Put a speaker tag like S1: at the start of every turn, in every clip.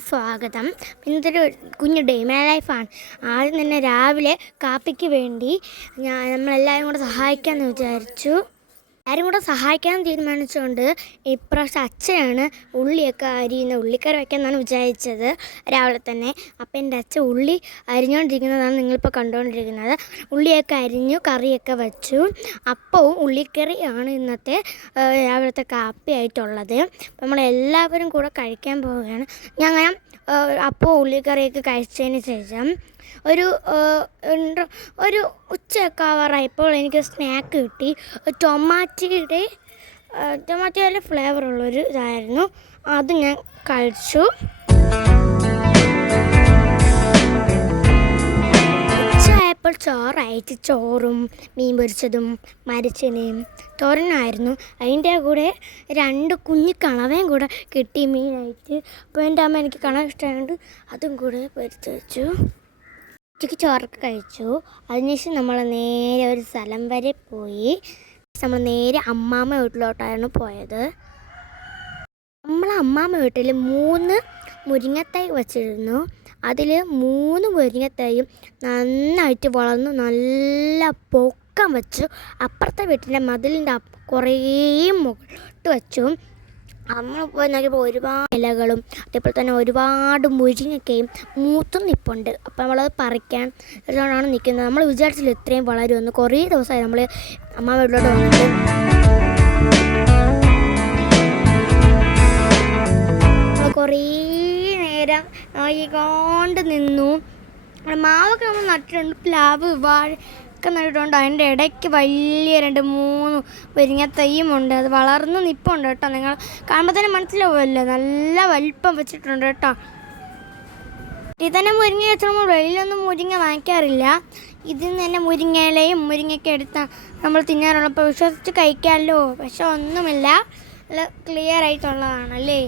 S1: സ്വാഗതം. ഇന്നത്തെ ഒരു കുഞ്ഞു ഡേ മൈ ലൈഫാണ് ആദ്യം തന്നെ രാവിലെ കാപ്പിക്ക് വേണ്ടി ഞാൻ നമ്മളെല്ലാവരും കൂടെ സഹായിക്കാമെന്ന് വിചാരിച്ചു. എല്ലാവരും കൂടെ സഹായിക്കാൻ തീരുമാനിച്ചുകൊണ്ട് ഇപ്രാവശ്യം അച്ഛനാണ് ഉള്ളിയൊക്കെ അരിയുന്ന ഉള്ളിക്കറി വയ്ക്കാമെന്നാണ് വിചാരിച്ചത് രാവിലെ തന്നെ. അപ്പം എന്റെ അച്ഛൻ ഉള്ളി അരിഞ്ഞുകൊണ്ടിരിക്കുന്നതാണ് നിങ്ങളിപ്പോൾ കണ്ടുകൊണ്ടിരിക്കുന്നത്. ഉള്ളിയൊക്കെ അരിഞ്ഞു കറിയൊക്കെ വെച്ചു. അപ്പവും ഉള്ളിക്കറിയാണ് ഇന്നത്തെ രാവിലത്തെ കാപ്പിയായിട്ടുള്ളത്. അപ്പം നമ്മളെല്ലാവരും കൂടെ കഴിക്കാൻ പോവുകയാണ്. ഞാൻ അപ്പോൾ ഉള്ളിക്കറിയൊക്കെ കഴിച്ചതിന് ശേഷം ഒരു ഒരു ഉച്ചയൊക്കെ ആവാറായപ്പോൾ എനിക്ക് സ്നാക്ക് കിട്ടി. ടൊമാറ്റോയുടെ ടൊമാറ്റോയുടെ ഫ്ലേവറുള്ളൊരു ഇതായിരുന്നു. അത് ഞാൻ കഴിച്ചു. ഉച്ചയായപ്പോൾ ചോറായിട്ട് ചോറും മീൻ പൊരിച്ചതും മരിച്ചനെയും തോരനായിരുന്നു. അതിന്റെ കൂടെ രണ്ട് കുഞ്ഞു കണവയും കൂടെ കിട്ടി മീനായിട്ട്. അപ്പോൾ എന്റെ അമ്മ എനിക്ക് കണവ ഇഷ്ടമായതുകൊണ്ട് അതും കൂടെ പൊരിച്ച് വെച്ചു. ഉച്ചയ്ക്ക് ചോറൊക്കെ കഴിച്ചു. അതിനുശേഷം നമ്മൾ നേരെ ഒരു സ്ഥലം വരെ പോയി. നമ്മൾ നേരെ അമ്മാമ്മ വീട്ടിലോട്ടായിരുന്നു പോയത്. നമ്മൾ അമ്മാമ്മ വീട്ടിൽ മൂന്ന് മുരിങ്ങത്തൈ വച്ചിരുന്നു. അതിൽ മൂന്ന് മുരിങ്ങത്തൈയും നന്നായിട്ട് വളർന്നു നല്ല പൊക്കം വെച്ചു. അപ്പുറത്തെ വീട്ടിന്റെ മതിലിന്റെ കുറേ മുകളിലോട്ട് വെച്ചു. നമ്മൾ പോയി നോക്കിയപ്പോൾ ഒരുപാട് ഇലകളും അതേപോലെ തന്നെ ഒരുപാട് മുരിങ്ങക്കയും മൂത്തും നിപ്പുണ്ട്. അപ്പം നമ്മളത് പറിക്കാൻ എടുത്തുകൊണ്ടാണ് നിൽക്കുന്നത്. നമ്മൾ വിചാരിച്ചില്ല ഇത്രയും വളരുമെന്ന്. കുറേ ദിവസമായി നമ്മൾ അമ്മ വീട്ടിലോട്ട് വന്നിട്ട്. കുറേ നേരം നോക്കിക്കൊണ്ട് നിന്നു. മാവൊക്കെ നമ്മൾ നട്ടിട്ടുണ്ട്. പ്ലാവ് വാഴ ഒക്കെ നട്ടിട്ടുണ്ട്. അതിന്റെ ഇടയ്ക്ക് വലിയ രണ്ട് മൂന്ന് മുരിങ്ങത്തയ്യും ഉണ്ട്. അത് വളർന്ന് നിപ്പുണ്ട് കേട്ടോ. നിങ്ങൾ കാണുമ്പോൾ തന്നെ മനസ്സിലാവുമല്ലോ. നല്ല വലിപ്പം വെച്ചിട്ടുണ്ട് കേട്ടോ. ഇതിൽ തന്നെ മുരിങ്ങ വെച്ചാൽ നമ്മൾ വെളിയിലൊന്നും മുരിങ്ങ വാങ്ങിക്കാറില്ല. ഇതിൽ നിന്ന് തന്നെ മുരിങ്ങയിലയും മുരിങ്ങയൊക്കെ എടുത്ത നമ്മൾ തിന്നാറുള്ള. അപ്പോൾ വിശ്വസിച്ച് കഴിക്കാമല്ലോ. പക്ഷെ ഒന്നുമില്ല. നല്ല ക്ലിയർ ആയിട്ടുള്ളതാണല്ലേ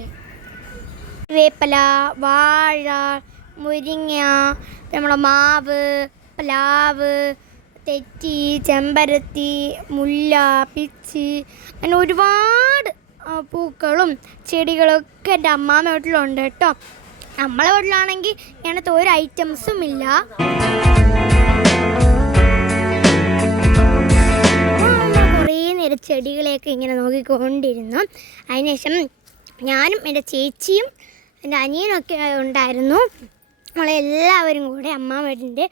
S1: വേപ്പല വാഴ മുരിങ്ങ നമ്മുടെ മാവ് പ്ലാവ് തെറ്റി ചെമ്പരത്തി മുല്ല പിച്ചി അങ്ങനെ ഒരുപാട് പൂക്കളും ചെടികളൊക്കെ എന്റെ അമ്മാമ്മ വീട്ടിലുണ്ട് കേട്ടോ. നമ്മളെ വീട്ടിലാണെങ്കിൽ ഇങ്ങനത്തെ ഒരു ഐറ്റംസും ഇല്ല. കുറേ നേരം ചെടികളെയൊക്കെ ഇങ്ങനെ നോക്കിക്കൊണ്ടിരുന്നു. അതിനുശേഷം ഞാനും എന്റെ ചേച്ചിയും എന്റെ അനിയനൊക്കെ ഉണ്ടായിരുന്നു. നമ്മളെല്ലാവരും കൂടെ അമ്മ വീടിന്റെ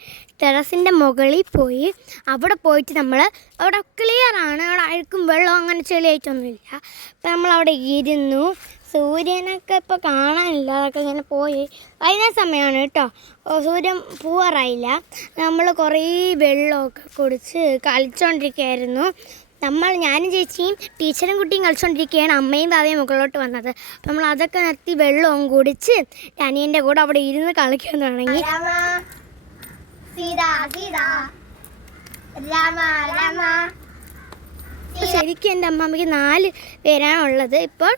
S1: ടെറസിന്റെ മുകളിൽ പോയി അവിടെ പോയിട്ട് നമ്മൾ അവിടെ ക്ലിയറാണ് അവിടെ അഴുക്കും വെള്ളവും അങ്ങനെ ചെളിയായിട്ടൊന്നുമില്ല. അപ്പോൾ നമ്മൾ അവിടെ ഇരുന്നു. സൂര്യനൊക്കെ ഇപ്പോൾ കാണാനില്ല. അതൊക്കെ ഇങ്ങനെ പോയി. വൈകുന്നേരം സമയമാണ് കേട്ടോ. സൂര്യൻ പോവാറായില്ല. നമ്മൾ കുറേ വെള്ളമൊക്കെ കുടിച്ച് കളിച്ചുകൊണ്ടിരിക്കുകയായിരുന്നു നമ്മൾ ഞാനും ചേച്ചിയും ടീച്ചറും കുട്ടിയും കളിച്ചുകൊണ്ടിരിക്കുകയാണ് അമ്മയും ബാബയും മുകളിലോട്ട് വന്നത്. അപ്പം നമ്മൾ അതൊക്കെ നിർത്തി വെള്ളവും കുടിച്ച് അനിയന്റെ കൂടെ അവിടെ ഇരുന്ന് കളിക്കാൻ തുടങ്ങി. ശരിക്കും എന്റെ അമ്മമ്മയ്ക്ക് നാല് പേരാണ് ഉള്ളത്. ഇപ്പോൾ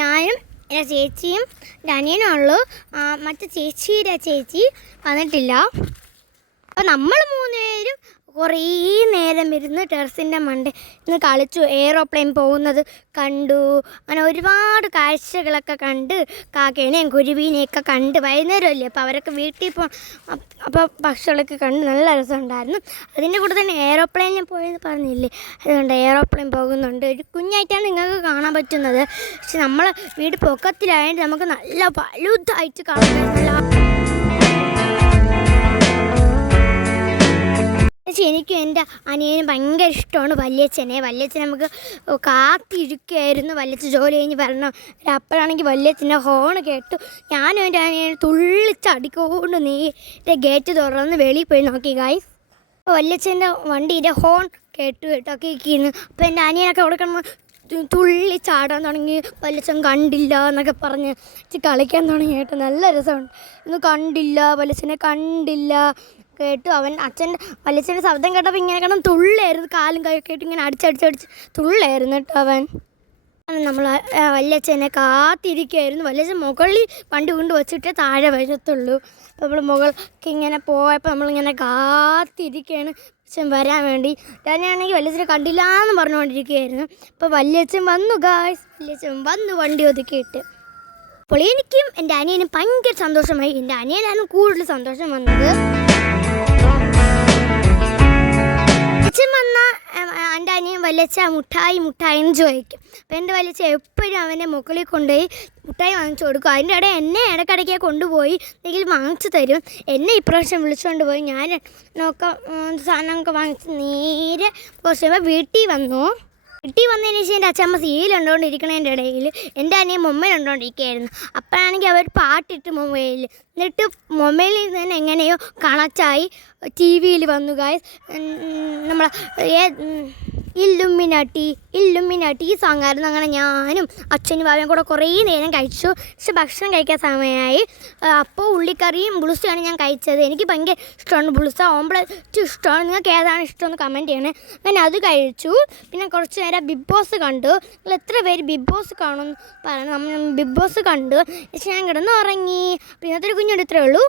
S1: ഞാനും എന്റെ ചേച്ചിയും എന്റെ ഉള്ളൂ. മറ്റേ ചേച്ചിയുടെ ചേച്ചി വന്നിട്ടില്ല. അപ്പോൾ നമ്മൾ മൂന്ന് പേരും കുറേ നേരം ഇരുന്ന് ടെറസിന്റെ മണ്ട ഇന്ന് കളിച്ചു എയറോപ്ലെയിൻ പോകുന്നത് കണ്ടു. അങ്ങനെ ഒരുപാട് കാഴ്ചകളൊക്കെ കണ്ട് കാക്കേനെയും കുരുവീനെയൊക്കെ കണ്ട് വൈകുന്നേരമല്ലേ? അപ്പോൾ അവരൊക്കെ വീട്ടിൽ പോ അപ്പോൾ പക്ഷികളൊക്കെ കണ്ട് നല്ല രസമുണ്ടായിരുന്നു. അതിന്റെ കൂടെ തന്നെ എയറോപ്ലെയിനിൽ പോയെന്ന് പറഞ്ഞില്ലേ? അതുകൊണ്ട് എയറോപ്ലെയിൻ പോകുന്നുണ്ട്. ഒരു കുഞ്ഞായിട്ടാണ് നിങ്ങൾക്ക് കാണാൻ പറ്റുന്നത്. പക്ഷെ നമ്മൾ വീട് പൊക്കത്തിലായതുകൊണ്ട് നമുക്ക് നല്ല വലുതായിട്ട് കാണാൻ എനിക്കും എന്റെ അനിയനും ഭയങ്കര ഇഷ്ടമാണ് വല്യച്ഛനെ. വല്യച്ഛൻ നമുക്ക് കാത്തിരിക്കുകയായിരുന്നു വല്യച്ഛൻ ജോലി കഴിഞ്ഞ് വരണം. അപ്പോഴാണെങ്കിൽ വല്യച്ഛന്റെ ഹോൺ കേട്ടു. ഞാനും എന്റെ അനിയനെ തുള്ളിച്ചടിക്കൊണ്ട് നേരെ ഗേറ്റ് തുറന്ന് വെളിയിൽ പോയി നോക്കി കായി വല്യച്ഛന്റെ വണ്ടിയുടെ ഹോൺ കേട്ടു കേട്ടോ കേൾക്കുന്നു. അപ്പോൾ എന്റെ അനിയനൊക്കെ കിടന്ന് തുള്ളി ചാടാൻ തുടങ്ങി. വല്യച്ഛൻ കണ്ടില്ല എന്നൊക്കെ പറഞ്ഞ് കളിക്കാൻ തുടങ്ങി കേട്ടോ. നല്ല രസമുണ്ട്. ഇന്ന് കണ്ടില്ല വല്യച്ഛനെ കണ്ടില്ല. കേട്ടു. അവൻ അച്ഛന്റെ വലിയച്ഛന്റെ ശബ്ദം കേട്ടപ്പോൾ ഇങ്ങനെ കിടന്ന് തുള്ളായിരുന്നു. കാലും കൈയൊക്കെ ആയിട്ട് ഇങ്ങനെ അടിച്ചടിച്ചടിച്ച് തുള്ളായിരുന്നു കേട്ടോ അവൻ. നമ്മൾ വല്യച്ഛനെ കാത്തിരിക്കുകയായിരുന്നു. വല്യച്ഛൻ മുകളിൽ വണ്ടി കൊണ്ട് വെച്ചിട്ടേ താഴെ വരത്തുള്ളൂ. അപ്പോൾ നമ്മൾ മുകൾക്ക് ഇങ്ങനെ പോയപ്പോൾ നമ്മളിങ്ങനെ കാത്തിരിക്കുകയാണ്. അച്ഛൻ വരാൻ വേണ്ടി. ഞാനാണെങ്കിൽ വല്യച്ഛനെ കണ്ടില്ല എന്ന് പറഞ്ഞുകൊണ്ടിരിക്കുകയായിരുന്നു. അപ്പോൾ വല്യച്ഛൻ വന്നു ഗായ്സ് വല്യച്ഛൻ വന്നു വണ്ടി ഒതുക്കിയിട്ട്. അപ്പോൾ എനിക്കും എന്റെ അനിയനും ഭയങ്കര സന്തോഷമായി. എന്റെ അനിയനാണ് കൂടുതൽ സന്തോഷം വന്നത്. അനിയൻ വലിച്ച മുട്ടായി മുട്ടായി എന്ന് ചോദിക്കും. അപ്പം എന്റെ വലിച്ച എപ്പോഴും അവന്റെ മുകളിൽ കൊണ്ടുപോയി മുട്ടായി വാങ്ങിച്ചു കൊടുക്കും. അതിന്റെ ഇടയിൽ എന്നെ ഇടയ്ക്കിടയ്ക്ക് കൊണ്ടുപോയി എന്തെങ്കിലും വാങ്ങിച്ചു തരും. എന്നെ ഇപ്രാവശ്യം വിളിച്ചുകൊണ്ട് പോയി. ഞാൻ നോക്ക സാധനമൊക്കെ വാങ്ങിച്ച് നേരെ കുറച്ച് വീട്ടിൽ വന്നു. വീട്ടിൽ വന്നതിന് ശേഷം എന്റെ അച്ഛമ്മ സീരിയൽ ഉണ്ടോണ്ടിരിക്കണതിന്റെ ഇടയിൽ എന്റെ അനിയൻ മൊമ്മയിൽ ഉണ്ടോണ്ടിരിക്കുകയായിരുന്നു അപ്പോഴാണെങ്കിൽ അവർ പാട്ടിട്ട് മൊബൈലിൽ എന്നിട്ട് മൊബൈലിൽ നിന്ന് എങ്ങനെയോ കണക്റ്റായി ടി വിയിൽ വന്നു ഗായ് നമ്മളെ ഇല്ലുമിനാട്ടി ഇല്ലുമിനാട്ടി. ഈ സോങ് ആയിരുന്നു അങ്ങനെ ഞാനും അച്ഛനും ബാബയും കൂടെ കുറേ നേരം കഴിച്ചു. പക്ഷെ ഭക്ഷണം കഴിക്കാൻ സമയമായി. അപ്പോൾ ഉള്ളിക്കറിയും ബുളുസയാണ് ഞാൻ കഴിച്ചത്. എനിക്ക് ഭയങ്കര ഇഷ്ടമാണ് ബുളുസ ഓംപ്ലറ്റ് ഇഷ്ടമാണ്. നിങ്ങൾക്ക് ഏതാണ് ഇഷ്ടമെന്ന് കമന്റ് ചെയ്യണേ. അങ്ങനെ അത് കഴിച്ചു. പിന്നെ കുറച്ച് നേരം ബിഗ് ബോസ് കണ്ടു. നിങ്ങൾ എത്ര പേര് ബിഗ് ബോസ് കാണുമെന്ന് പറഞ്ഞു നമ്മൾ ബിഗ് ബോസ് കണ്ടു. പക്ഷെ ഞാൻ കിടന്ന് ഉറങ്ങി പിന്നെ ഒരു കുഞ്ഞുണ്ട് ഇത്രയേ ഉള്ളൂ.